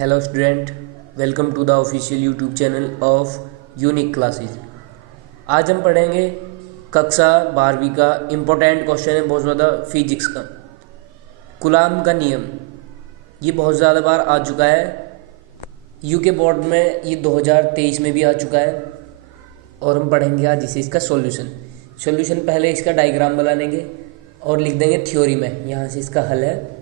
Hello students, welcome to the official YouTube channel of Unique Classes. आज हम पढ़ेंगे कक्षा 12वीं का इम्पोर्टेंट क्वेश्चन है बहुत ज़्यादा फिजिक्स का, कूलॉम का नियम। ये बहुत ज़्यादा बार आ चुका है यूके बोर्ड में, ये 2023 में भी आ चुका है और हम पढ़ेंगे आज इसे इसका सॉल्यूशन पहले इसका डायग्राम बना लेंगे और लिख देंगे थ्योरी में। यहाँ से इसका हल है।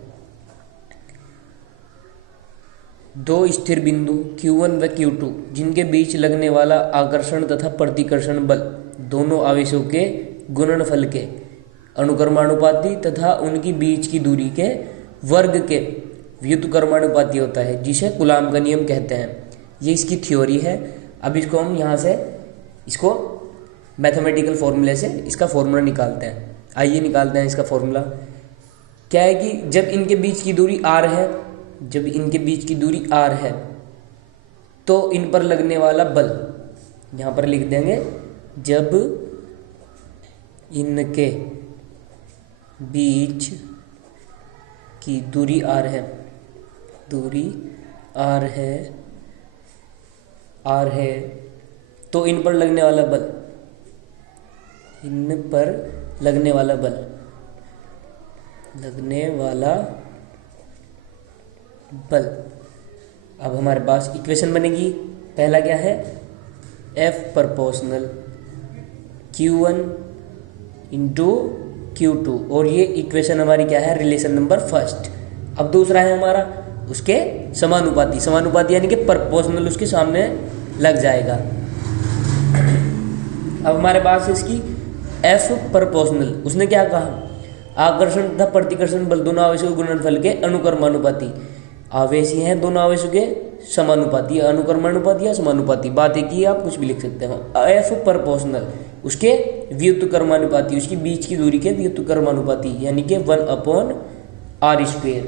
दो स्थिर बिंदु Q1 व Q2 जिनके बीच लगने वाला आकर्षण तथा प्रतिकर्षण बल दोनों आवेशों के गुणनफल के अनुक्रमानुपाती तथा उनकी बीच की दूरी के वर्ग के व्युत्क्रमानुपाती होता है, जिसे कूलॉम का नियम कहते हैं। ये इसकी थ्योरी है। अब इसको हम यहाँ से इसको मैथमेटिकल फॉर्मूले से इसका फॉर्मूला निकालते हैं। आइए निकालते हैं इसका फॉर्मूला। क्या है कि जब इनके बीच की दूरी r है, तो इन पर लगने वाला बल यहाँ पर लिख देंगे। जब इनके बीच की दूरी r है, तो इन पर लगने वाला बल अब हमारे पास इक्वेशन बनेगी। पहला क्या है, F proportional Q1 into Q2, और ये इक्वेशन हमारी क्या है, रिलेशन नंबर फर्स्ट। अब दूसरा है हमारा उसके समानुपाती यानी कि प्रोपोर्शनल उसके सामने लग जाएगा। अब हमारे पास इसकी F प्रोपोर्शनल, उसने क्या कहा, आकर्षण तथा प्रतिकर्षण बल दोनों आवेशों के गुणनफल के अनुक्रमानुपाती। आवेश ही हैं दोनों आवेशों के समानुपाती, अनुक्रमानुपाती या समानुपाती, बात एक ही, आप कुछ भी लिख सकते हो। F प्रोपोर्शनल उसके व्युत्क्रमानुपाती, उसकी बीच की दूरी के व्युत्क्रमानुपाती यानी कि 1/r²।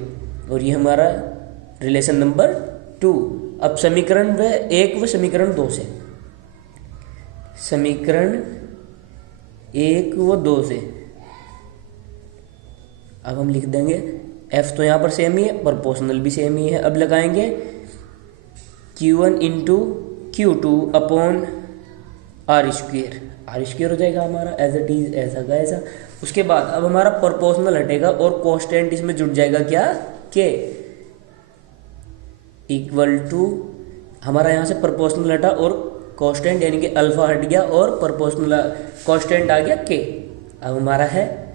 और ये हमारा रिलेशन नंबर 2। अब समीकरण 1 व समीकरण 2 से अब हम लिख देंगे F तो यहाँ पर सेम ही है, प्रोपोर्शनल भी सेम ही है। अब लगाएंगे Q1 into Q2 upon r² हो जाएगा हमारा एज इट इज, ऐसा का ऐसा। उसके बाद अब हमारा प्रोपोर्शनल हटेगा और कांस्टेंट इसमें जुड़ जाएगा, क्या, K इक्वल टू, हमारा यहाँ से प्रोपोर्शनल हटा और कांस्टेंट यानी कि अल्फा हट गया और प्रोपोर्शनल कांस्टेंट आ गया K। अब हमारा है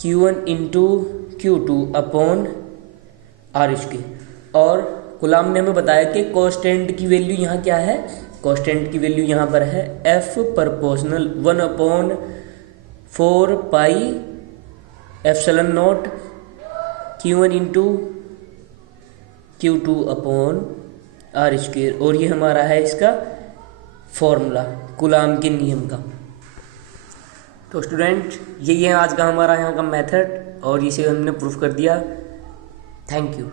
Q1 into Q2 upon r²। और कूलॉम ने हमें बताया कि कांस्टेंट की वैल्यू यहाँ क्या है, कांस्टेंट की वैल्यू यहाँ पर है F proportional 1/4 pi epsilon not Q1 into Q2 upon r²। और ये हमारा है इसका फॉर्मूला कूलॉम के नियम का। तो स्टूडेंट, यही है आज का हमारा यहाँ का मेथड और इसे हमने प्रूफ कर दिया। Thank you.